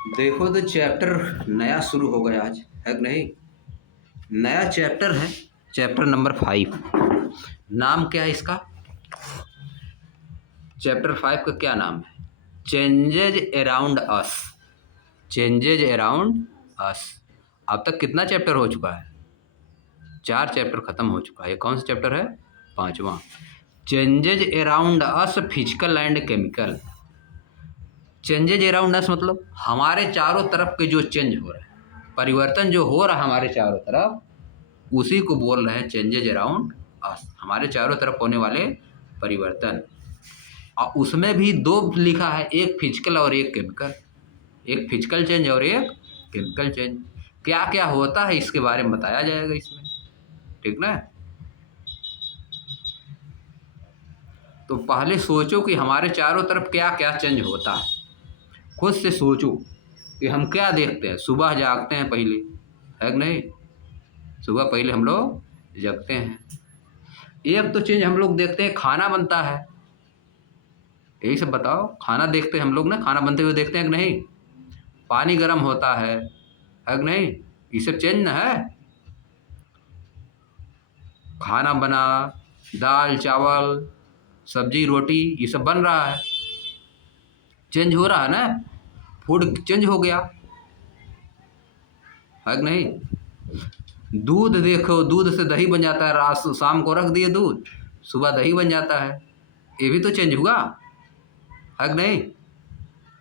देखो तो चैप्टर नया शुरू हो गया आज, है कि नहीं? नया चैप्टर है, चैप्टर नंबर 5। नाम क्या है इसका? चैप्टर 5 का क्या नाम है? चेंजेज अराउंड अस। चेंजेज अराउंड अस। अब तक कितना चैप्टर हो चुका है? 4 चैप्टर खत्म हो चुका है। ये कौन सा चैप्टर है? 5वां। Changes around us, physical and chemical. Changes around us मतलब हमारे चारों तरफ के जो चेंज हो रहे हैं, परिवर्तन जो हो रहा है हमारे चारों तरफ, उसी को बोल रहे हैं चेंजेज अराउंड अस। हमारे चारों तरफ होने वाले परिवर्तन। और उसमें भी दो लिखा है, एक फिजिकल और एक केमिकल। एक फिजिकल चेंज और एक केमिकल चेंज। क्या क्या होता है इसके बारे में बताया जाएगा इसमें, ठीक ना? तो पहले सोचो कि हमारे चारों तरफ क्या क्या चेंज होता है। खुद से सोचो कि हम क्या देखते हैं। सुबह जागते हैं पहले, है कि नहीं? सुबह पहले हम लोग जगते हैं। एक तो चेंज हम लोग देखते हैं, खाना बनता है। यही सब बताओ, खाना देखते हैं हम लोग ना, खाना बनते हुए देखते हैं कि नहीं? पानी गर्म होता है कि नहीं? ये सब चेंज ना है। खाना बना, दाल चावल सब्जी रोटी ये सब बन रहा है, चेंज हो रहा है ना। फूड चेंज हो गया, है कि नहीं? दूध देखो, दूध से दही बन जाता है। रात शाम को रख दिए दूध, सुबह दही बन जाता है। ये भी तो चेंज हुआ, है कि नहीं?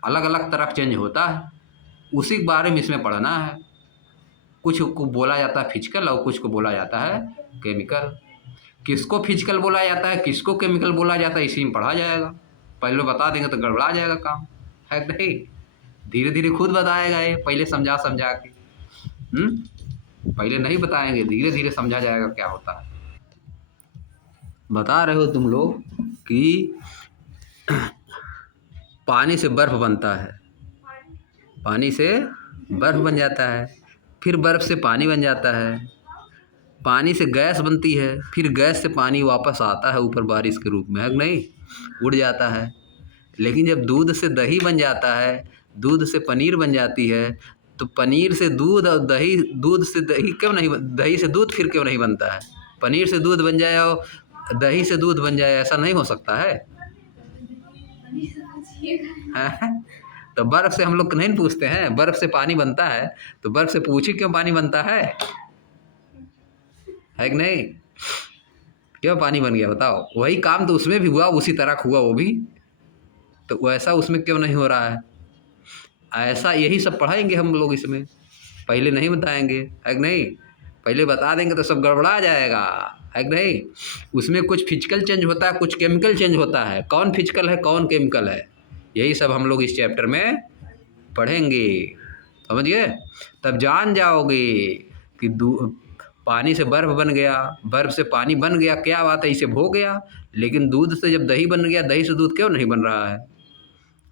अलग अलग तरह चेंज होता है, उसी के बारे में इसमें पढ़ना है। कुछ को बोला जाता है फिजिकल और कुछ को बोला जाता है केमिकल। किसको फिजिकल बोला जाता है, किसको केमिकल बोला जाता है, इसी में पढ़ा जाएगा। पहले बता देंगे तो गड़बड़ा जाएगा काम, है कि नहीं? धीरे धीरे खुद बताएगा ये, पहले समझा समझा के। पहले नहीं बताएंगे, धीरे धीरे समझा जाएगा क्या होता है। बता रहे हो तुम लोग कि पानी से बर्फ बनता है, पानी से बर्फ बन जाता है, फिर बर्फ से पानी बन जाता है, पानी से गैस बनती है, फिर गैस से पानी वापस आता है ऊपर बारिश के रूप में, है कि नहीं? उड़ जाता है। लेकिन जब दूध से दही बन जाता है, दूध से पनीर बन जाती है, तो पनीर से दूध और दही, दूध से दही क्यों नहीं, दही से दूध फिर क्यों नहीं बनता है? पनीर से दूध बन जाए और दही से दूध बन जाए, ऐसा नहीं हो सकता है? हैं? तो बर्फ से हम लोग नहीं पूछते हैं, बर्फ से पानी बनता है तो बर्फ से पूछी क्यों पानी बनता है कि नहीं? क्यों पानी बन गया बताओ? वही काम तो उसमें भी हुआ, उसी तरह हुआ वो भी, तो वैसा उसमें क्यों नहीं हो रहा है? ऐसा यही सब पढ़ाएंगे हम लोग इसमें, पहले नहीं बताएंगे, है कि नहीं? पहले बता देंगे तो सब गड़बड़ा जाएगा, है कि नहीं? उसमें कुछ फिजिकल चेंज होता है, कुछ केमिकल चेंज होता है। कौन फिजिकल है कौन केमिकल है, यही सब हम लोग इस चैप्टर में पढ़ेंगे, समझ गए? तब जान जाओगे कि पानी से बर्फ बन गया, बर्फ से पानी बन गया, क्या बात है, इसे हो गया। लेकिन दूध से जब दही बन गया, दही से दूध क्यों नहीं बन रहा है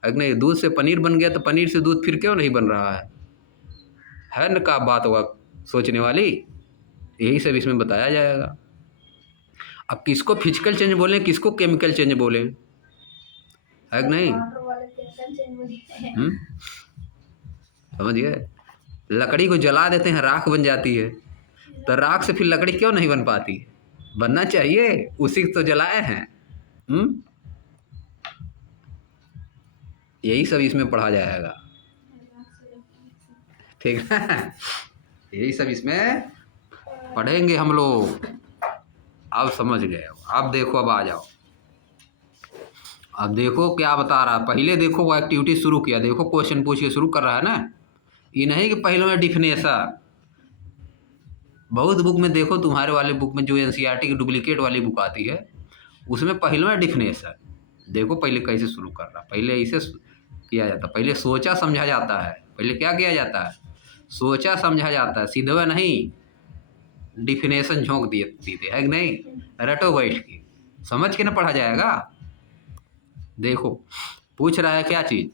कि नहीं? दूध से पनीर बन गया तो पनीर से दूध फिर क्यों नहीं बन रहा है न? का बात हुआ सोचने वाली। यही सब इसमें बताया जाएगा। अब किसको फिजिकल चेंज बोलें, किसको केमिकल चेंज बोलें, है कि नहीं? समझ गए? लकड़ी को जला देते हैं, राख बन जाती है, तो राख से फिर लकड़ी क्यों नहीं बन पाती? बनना चाहिए, उसी को तो जलाए हैं। यही सब इसमें पढ़ा जाएगा, ठीक है? यही सब इसमें पढ़ेंगे हम लोग। अब समझ गए हो? अब देखो, अब आ जाओ, अब देखो क्या बता रहा है। पहले देखो वो एक्टिविटी शुरू किया, देखो क्वेश्चन पूछ के शुरू कर रहा है ना। ये नहीं कि पहले में डिफिनेशन। बहुत बुक में देखो, तुम्हारे वाले बुक में जो एनसीईआरटी की डुप्लीकेट वाली बुक आती है, उसमें पहले में डिफिनेशन देखो पहले कैसे शुरू कर रहा। पहले इसे किया जाता, पहले सोचा समझा जाता है। पहले क्या किया जाता है? सोचा समझा जाता है, सीधे नहीं डिफिनेशन झोंक दिए सीधे, है कि नहीं? रटो बैठ के, समझ के ना पढ़ा जाएगा। देखो पूछ रहा है क्या चीज,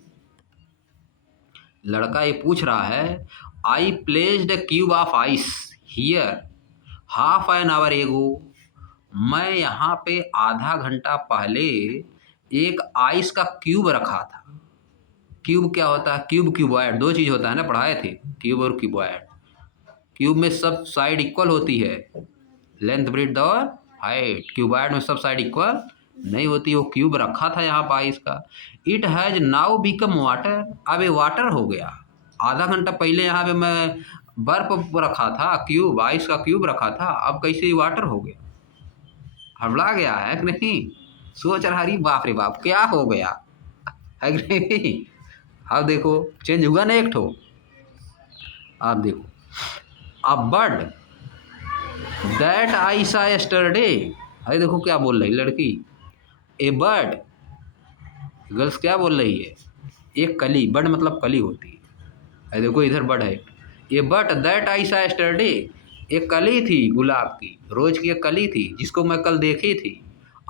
लड़का ये पूछ रहा है, I placed a cube of ice here half an hour ago. मैं यहाँ पे आधा घंटा पहले एक आइस का क्यूब रखा था। क्यूब क्या होता है? क्यूब क्यूबॉइड, दो चीज़ होता है ना, पढ़ाए थे, क्यूब और क्यूबॉइड। क्यूब में सब साइड इक्वल होती है, लेंथ ब्रेड्थ और हाइट। क्यूबॉइड में सब साइड इक्वल नहीं होती। वो क्यूब रखा था यहाँ पाइस का। It has now become water, अब ये वाटर हो गया। आधा घंटा पहले यहाँ पे मैं बर्फ रखा था, क्यूब, आइस का क्यूब रखा था, अब कैसे ये वाटर हो गया? हड़बड़ा गया है कि नहीं? सोच रहा, अरे बाप रे बाप, क्या हो गया है कि नहीं? अब देखो चेंज हुआ ना एक ठो। आप देखो, अ बर्ड दैट आई सा यस्टरडे, अरे देखो क्या बोल रही लड़की, ए बर्ड, गर्ल्स क्या बोल रही है? एक कली, बर्ड मतलब कली होती है। अरे देखो इधर बर्ड है, ए बर्ड दैट आई सा यस्टरडे, एक कली थी गुलाब की, रोज की एक कली थी जिसको मैं कल देखी थी।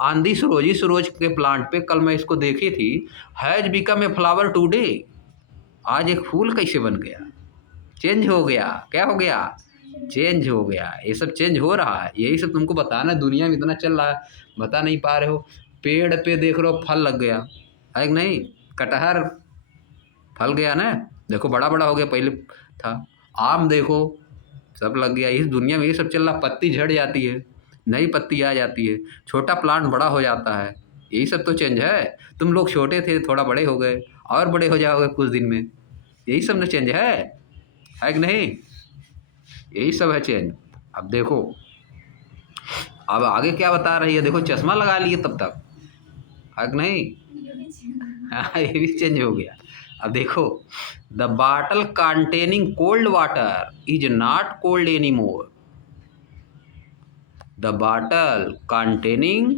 ऑन दिस रोज, इस रोज के प्लांट पे कल मैं इसको देखी थी। Has become a flower today, आज एक फूल कैसे बन गया? चेंज हो गया। क्या हो गया? चेंज हो गया। ये सब चेंज हो रहा है, यही सब तुमको बताना। दुनिया में इतना चल रहा है, बता नहीं पा रहे हो। पेड़ पे देख रहे हो फल लग गया है कि नहीं? कटहर फल गया ना, देखो बड़ा बड़ा हो गया, पहले था। आम देखो सब लग गया। इस दुनिया में ये सब चल रहा। पत्ती झड़ जाती है, नई पत्ती आ जाती है, छोटा प्लांट बड़ा हो जाता है, यही सब तो चेंज है। तुम लोग छोटे थे, थोड़ा बड़े हो गए, और बड़े हो जाओगे कुछ दिन में, यही सब ना चेंज है कि नहीं? यही सब है चेंज। अब देखो, अब आगे क्या बता रही है, देखो चश्मा लगा लिए तब तक, है कि नहीं? हाँ, ये भी चेंज हो गया। अब देखो, the bottle containing cold water is not cold any more, the bottle containing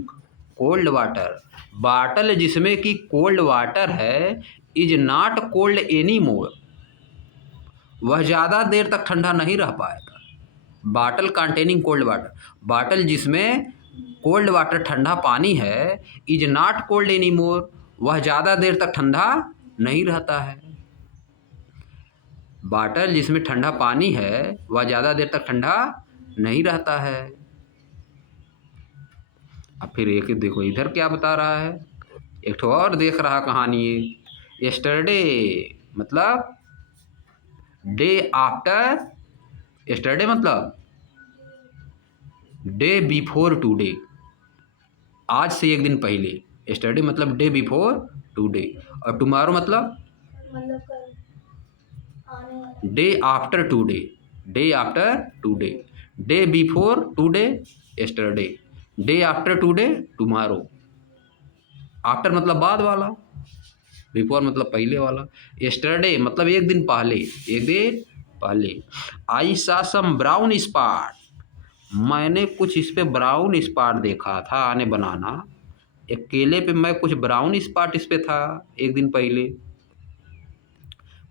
cold water, bottle जिसमें कि कोल्ड वाटर है, is not cold any more, वह ज़्यादा देर तक ठंडा नहीं रह पाएगा। Bottle containing cold water, bottle जिसमें कोल्ड वाटर ठंडा पानी है, is not cold any more, वह ज़्यादा देर तक ठंडा नहीं रहता है। बॉटल जिसमें ठंडा पानी है वह ज़्यादा देर तक ठंडा नहीं रहता है। अब फिर एक देखो इधर क्या बता रहा है, एक ठो और देख रहा कहानी ये। यस्टरडे मतलब डे आफ्टर, यस्टरडे मतलब डे बिफोर टुडे, आज से एक दिन पहले। यस्टरडे मतलब डे बिफोर टुडे, और टुमारो मतलब day after today, day after today, day before today yesterday, day after today tomorrow. After मतलब बाद वाला, बिफोर मतलब पहले वाला, यस्टरडे मतलब एक दिन पहले, एक दिन पहले। आई सा सम ब्राउन स्पॉट, मैंने कुछ इस पे ब्राउन स्पॉट देखा था आने बनाना, एक केले पे मैं कुछ ब्राउन स्पॉट इस पे था एक दिन पहले।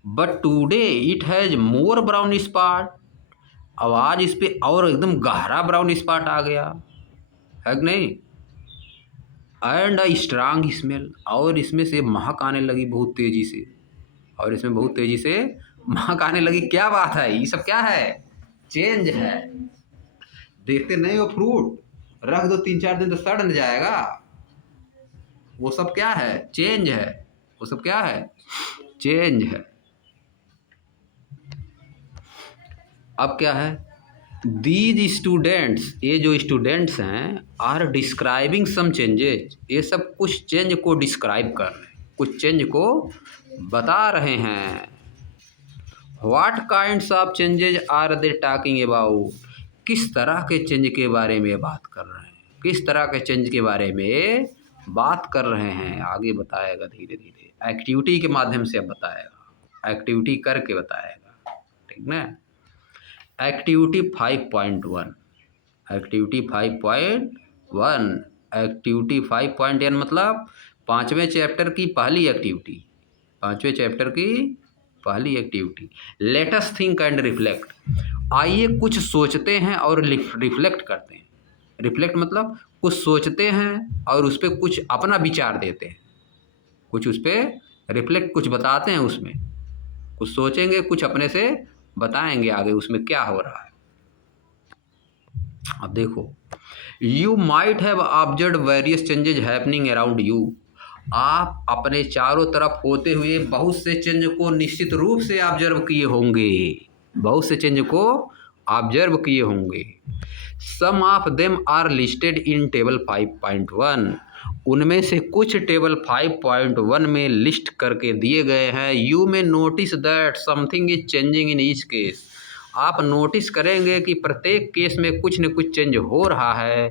But today it has more brown spot, अब आज इस पे और एकदम गहरा ब्राउन स्पॉट आ गया, है कि नहीं? एंड अ स्ट्रांग स्मेल, और इसमें से महक आने लगी बहुत तेज़ी से, और इसमें बहुत तेज़ी से महक आने लगी। क्या बात है, ये सब क्या है? चेंज है। देखते नहीं हो फ्रूट, रख दो 3-4 दिन तो सड़ न जाएगा, वो सब क्या है? चेंज है। वो सब क्या है? चेंज है। अब क्या है, दीज स्टूडेंट्स, ये जो स्टूडेंट्स हैं, आर डिस्क्राइबिंग सम चेंजेज, ये सब कुछ चेंज को डिस्क्राइब कर रहे हैं, कुछ चेंज को बता रहे हैं। What kinds of changes are they talking about, किस तरह के चेंज के बारे में बात कर रहे हैं, किस तरह के चेंज के बारे में बात कर रहे हैं, आगे बताएगा धीरे धीरे, एक्टिविटी के माध्यम से अब बताएगा, एक्टिविटी करके बताएगा, ठीक ना? एक्टिविटी 5.1, एक्टिविटी 5.1, एक्टिविटी 5.1 मतलब 5वें चैप्टर की पहली एक्टिविटी, 5वें चैप्टर की पहली activity. Let us think and reflect, आइए कुछ सोचते हैं और रिफ्लेक्ट करते हैं। रिफ्लेक्ट मतलब कुछ सोचते हैं और उस पर कुछ अपना विचार देते हैं, कुछ उस पर रिफ्लेक्ट, कुछ बताते हैं उसमें, कुछ सोचेंगे, कुछ अपने से बताएंगे आगे उसमें क्या हो रहा है। अब देखो, you might have observe various changes happening around you, आप अपने चारों तरफ होते हुए बहुत से चेंज को निश्चित रूप से ऑब्जर्व किए होंगे, बहुत से चेंज को ऑब्जर्व किए होंगे। Some of them are listed in table 5.1, उनमें से कुछ टेबल 5.1 में लिस्ट करके दिए गए हैं। यू में notice that something is changing in each case, आप नोटिस करेंगे कि प्रत्येक केस में कुछ न कुछ चेंज हो रहा है।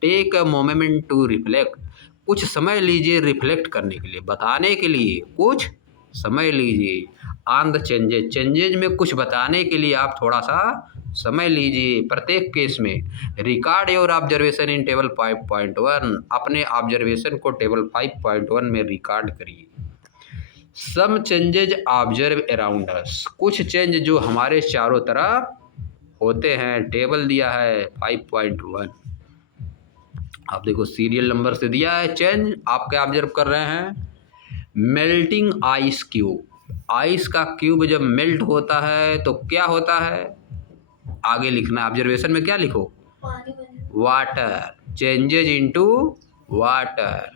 Take a moment to reflect, कुछ समय लीजिए रिफ्लेक्ट करने के लिए, बताने के लिए कुछ समय लीजिए। ऑन द चेंजेज, चेंजेज में कुछ बताने के लिए आप थोड़ा सा समय लीजिए प्रत्येक केस में। Record your observation in table 5.1, अपने ऑब्जर्वेशन को टेबल 5.1 में रिकॉर्ड करिए। सम चेंजेज ऑब्जर्व अराउंड अस, कुछ चेंज जो हमारे चारों तरफ होते हैं। टेबल दिया है 5.1, आप देखो सीरियल नंबर से दिया है चेंज, आप क्या ऑब्जर्व कर रहे हैं? मेल्टिंग आइस क्यूब, आइस का क्यूब जब मेल्ट होता है तो क्या होता है? आगे लिखना है ऑब्जर्वेशन में, क्या लिखो? वाटर, चेंजेज इनटू वाटर,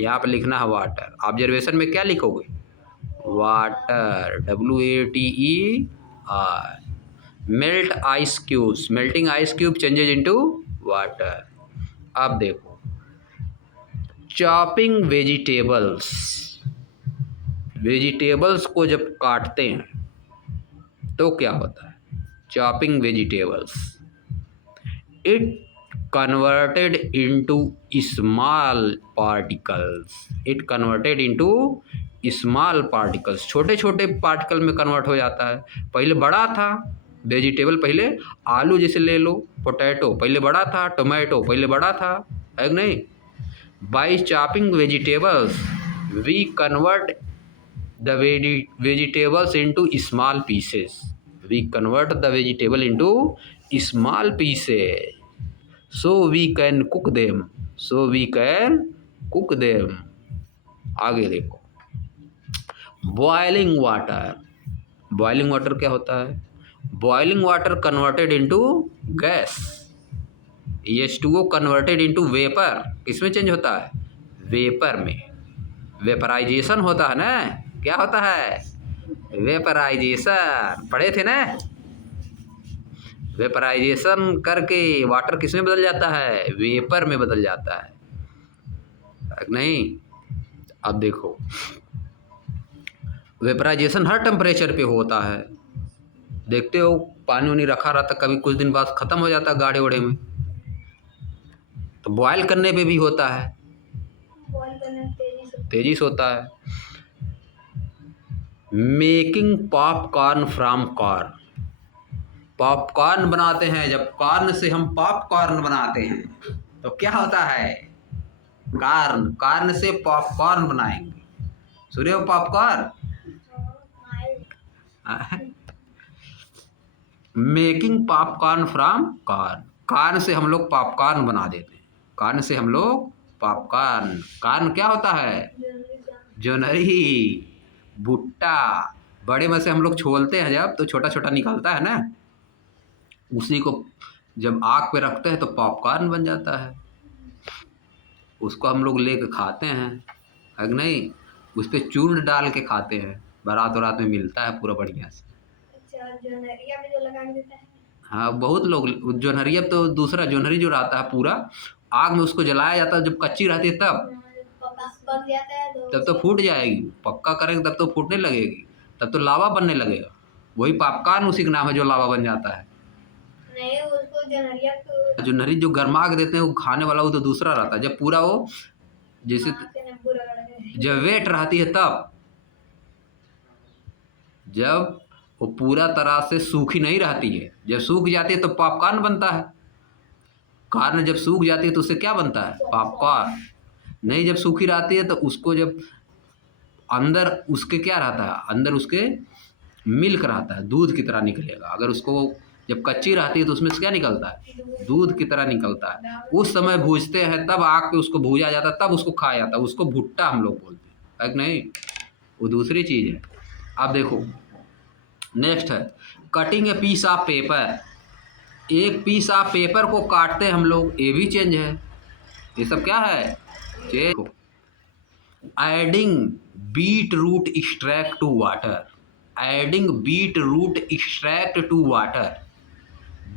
यहाँ पर लिखना है वाटर। ऑब्जर्वेशन में क्या लिखोगे? Water, WATER। Melt ice cubes, melting ice cube changes into water. अब देखो चॉपिंग वेजिटेबल्स, वेजिटेबल्स को जब काटते हैं तो क्या होता है? Chopping vegetables, it converted into small particles, it converted into small particles, छोटे छोटे पार्टिकल में कन्वर्ट हो जाता है। पहले बड़ा था वेजिटेबल, पहले आलू जैसे ले लो, पोटैटो पहले बड़ा था, टोमेटो पहले बड़ा था, है कि नहीं? By chopping vegetables we convert the vegetables into small pieces, we convert the vegetable into small pieces, so we can cook them, so we can cook them। आगे देखो बॉइलिंग वाटर, बॉइलिंग वाटर क्या होता है? Boiling water converted into gas, H2O converted into vapour, किसमें change होता है? Vapour में, vaporisation होता है ना, क्या होता है? वेपराइजेशन, पढ़े थे ना? वेपराइजेशन करके वाटर किस में बदल जाता है? वेपर में बदल जाता है, नहीं? अब देखो वेपराइजेशन हर टेम्परेचर पे होता है, देखते हो पानी वानी रखा रहता, कभी कुछ दिन बाद ख़त्म हो जाता गाढ़े ओढ़े में, तो बॉयल करने पे भी होता है, तेजी से होता है। Making popcorn from corn, popcorn बनाते हैं, जब कॉर्न से हम पॉपकॉर्न बनाते हैं तो क्या होता है? कॉर्न, कॉर्न से पॉपकॉर्न बनाएंगे, सुने हो popcorn? Making popcorn from corn, corn से हम लोग पॉपकॉर्न बना देते हैं, कॉर्न से हम लोग पॉपकॉर्न। कॉर्न क्या होता है? जोनरी, भुट्टा, बड़े में से हम लोग छोलते हैं जब तो छोटा छोटा निकलता है ना, उसी को जब आग पे रखते हैं तो पॉपकॉर्न बन जाता है, उसको हम लोग लेके खाते हैं, है कि नहीं? उस पर चूर्ण डाल के खाते हैं, बारात वरात में मिलता है पूरा बढ़िया से। अच्छा, जोनहरिया में जो लगा देता है, हाँ बहुत लोग, जोनहरिया तो दूसरा जोनहरी जो रहता है पूरा आग में उसको जलाया जाता है, जब कच्ची रहती है तब बन जाता है, तब तो फूट जाएगी, पक्का करेंगे तब तो फूटने लगेगी, तब तो लावा बनने लगेगा, वही पॉपकॉर्न उसी का नाम है जो लावा बन जाता है। नहीं, उसको जोनहरिया तो जोनहरी जो गर्मा के देते हैं वो खाने वाला, वो तो दूसरा रहता है, जब पूरा वो जैसे जब वेट रहती है तब, जब वो पूरा तरह से सूखी नहीं रहती है, जब सूख जाती है तो पॉपकॉर्न बनता है। कॉर्न जब सूख जाती है तो उससे क्या बनता है? पॉपकॉर्न। नहीं, जब सूखी रहती है तो उसको जब अंदर उसके क्या रहता है? अंदर उसके मिल्क रहता है, दूध की तरह निकलेगा। अगर उसको जब कच्ची रहती है तो उसमें से क्या निकलता है? दूध की तरह निकलता है। उस समय भूजते हैं, तब आग पे उसको भूजा जाता है, तब उसको खाया जाता है, उसको भुट्टा हम लोग बोलते हैं, है कि नहीं? वो दूसरी चीज़ है। अब देखो नेक्स्ट है cutting a piece of paper, एक पीस ऑफ पेपर को काटते हैं हम लोग, ये भी चेंज है। ये सब क्या है? Change. Adding beetroot extract to water, adding beetroot extract to water,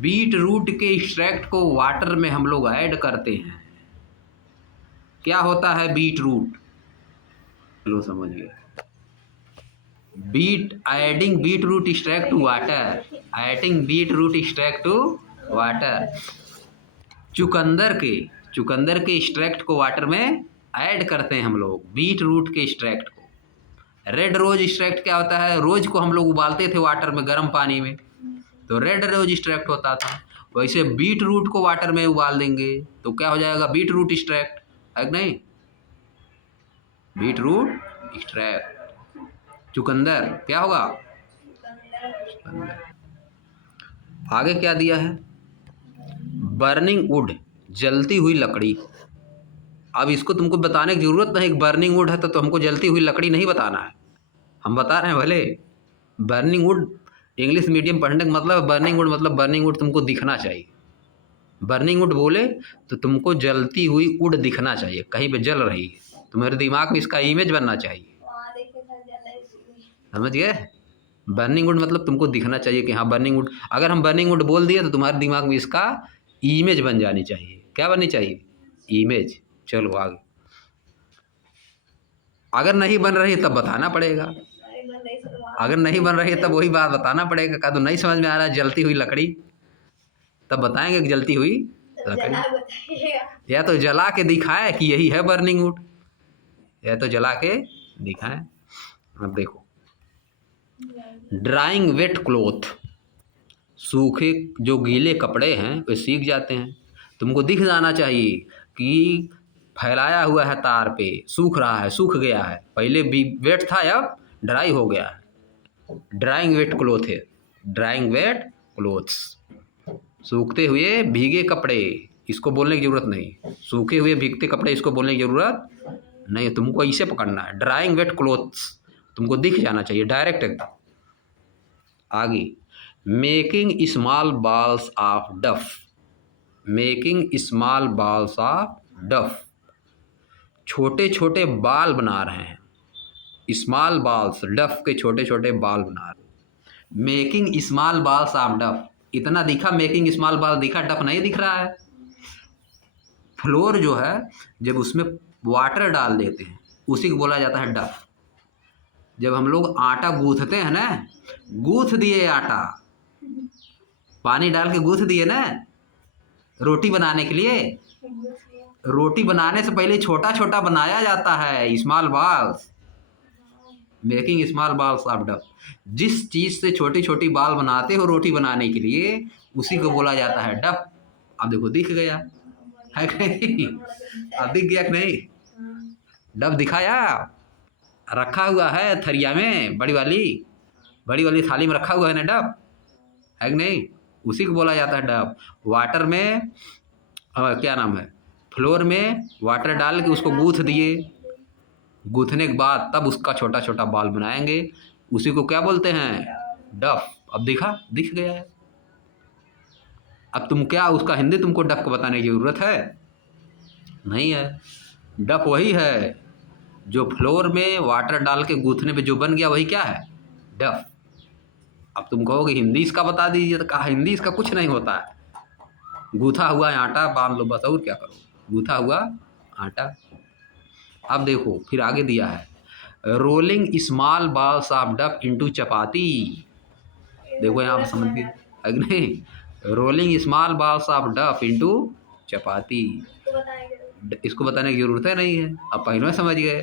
beetroot के एक्सट्रैक्ट को वाटर में हम लोग ऐड करते हैं। क्या होता है बीट रूट? लो समझ गए। Beet adding beetroot extract to water, adding beetroot extract to water, चुकंदर के एक्सट्रैक्ट को वाटर में ऐड करते हैं हम लोग, बीट रूट के एक्सट्रैक्ट को। रेड रोज एक्सट्रैक्ट क्या होता है? रोज को हम लोग उबालते थे वाटर में, गर्म पानी में, तो रेड रोज एक्सट्रैक्ट होता था। वैसे बीट रूट को वाटर में उबाल देंगे तो क्या हो जाएगा? बीट रूट एक्सट्रैक्ट, है कि नहीं? Beetroot extract. चुकंदर क्या होगा? आगे क्या दिया है? बर्निंग वुड, जलती हुई लकड़ी। अब इसको तुमको बताने की जरूरत नहीं, बर्निंग वुड है तो हमको जलती हुई लकड़ी नहीं बताना है, हम बता रहे हैं भले। बर्निंग वुड इंग्लिश मीडियम पढ़ने का मतलब, बर्निंग वुड मतलब बर्निंग वुड तुमको दिखना चाहिए। बर्निंग वुड बोले तो तुमको जलती हुई वुड दिखना चाहिए, कहीं पे जल रही है, तुम्हारे दिमाग में इसका इमेज बनना चाहिए, समझ गए? बर्निंग वुड मतलब तुमको दिखना चाहिए कि हाँ बर्निंग वुड। अगर हम बर्निंग वुड बोल दिए तो तुम्हारे दिमाग में इसका इमेज बन जानी चाहिए। क्या बननी चाहिए? इमेज। चलो आगे। अगर नहीं बन रही तब बताना पड़ेगा, अगर नहीं बन रही है तब वही बात बताना पड़ेगा। का तो नहीं समझ में आ रहा है जलती हुई लकड़ी, तब बताएंगे कि जलती हुई लकड़ी, या तो जला के दिखाए कि यही है बर्निंग वुड, या तो जला के दिखाएं। अब देखो, ड्राइंग वेट क्लोथ, सूखे जो गीले कपड़े हैं वे सीख जाते हैं। तुमको दिख जाना चाहिए कि फैलाया हुआ है तार पे, सूख रहा है, सूख गया है, पहले भी वेट था अब ड्राई हो गया है। ड्राइंग वेट क्लोथ है, ड्राइंग वेट क्लोथ्स, सूखते हुए भीगे कपड़े, इसको बोलने की ज़रूरत नहीं। सूखे हुए भीगते कपड़े, इसको बोलने की ज़रूरत नहीं, तुमको ऐसे पकड़ना है। ड्राइंग वेट क्लोथ्स तुमको दिख जाना चाहिए डायरेक्ट एकदम। आगे, मेकिंग स्मॉल बॉल्स ऑफ डफ, मेकिंग स्मॉल बॉल्स ऑफ डफ, छोटे छोटे बाल बना रहे हैं। स्मॉल बॉल्स, डफ के छोटे छोटे बाल बना रहे हैं। मेकिंग स्मॉल बॉल्स ऑफ डफ, इतना दिखा, मेकिंग स्मॉल बॉल दिखा, डफ नहीं दिख रहा है। फ्लोर जो है जब उसमें वाटर डाल देते हैं उसी को बोला जाता है डफ। जब हम लोग आटा गूंथते हैं ना, गूंथ दिए आटा, पानी डाल के गूंथ दिए ना रोटी बनाने के लिए, रोटी बनाने से पहले छोटा छोटा बनाया जाता है small balls, making small balls of डफ। जिस चीज़ से छोटी छोटी बाल बनाते हो रोटी बनाने के लिए उसी को बोला जाता है डफ। अब देखो दिख गया है कि नहीं? अब दिख गया कि नहीं? डफ दिखाया, रखा हुआ है थरिया में, बड़ी वाली थाली में रखा हुआ है ना डफ, है कि नहीं? उसी को बोला जाता है डफ। वाटर में क्या नाम है, फ्लोर में वाटर डाल के उसको गूंथ दिए, गूंथने के बाद तब उसका छोटा छोटा बाल बनाएंगे, उसी को क्या बोलते हैं? डफ। अब दिख गया है। अब तुम क्या उसका हिंदी तुमको डफ को बताने की ज़रूरत है? नहीं है। डफ वही है जो फ्लोर में वाटर डाल के गूंथने पे जो बन गया, वही क्या है? डफ। अब तुम कहोगे हिंदी इसका बता दीजिए, तो कहा हिंदी इसका कुछ नहीं होता है, गूथा हुआ आटा बांध लो बस, और क्या करो, गूथा हुआ आटा। अब देखो फिर आगे दिया है, रोलिंग स्मॉल बॉल्स ऑफ डफ इनटू चपाती। देखो यहाँ पर समझ गए नहीं? रोलिंग स्मॉल बॉल्स ऑफ डफ इनटू चपाती, इसको बताने की जरूरत है नहीं है, अब पहले समझ गए।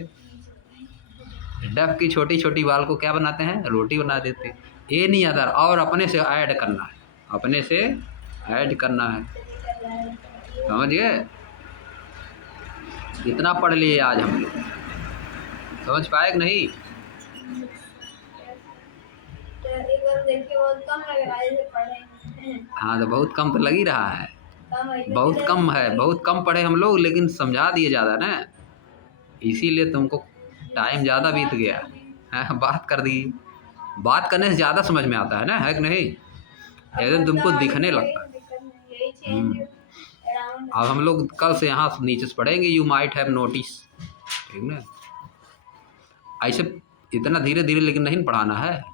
डफ की छोटी छोटी बाल को क्या बनाते हैं? रोटी बना देते हैं। ये नहीं अदर, और अपने से ऐड करना है, अपने से ऐड करना है, समझ गए? इतना पढ़ लिए आज हम लोग, समझ पाए कि नहीं? हाँ तो बहुत कम तो लग ही रहा है, बहुत कम है, बहुत कम पढ़े हम लोग, लेकिन समझा दिए ज़्यादा ना, इसीलिए तुमको टाइम ज़्यादा बीत गया है। बात कर दी, बात करने से ज़्यादा समझ में आता है ना, है कि नहीं? एकदम तुमको दिखने लगता है। अब हम लोग कल से यहाँ नीचे से पढ़ेंगे, यू माइट हैव नोटिस, ठीक ना? ऐसे इतना धीरे धीरे लेकिन नहीं न पढ़ाना है।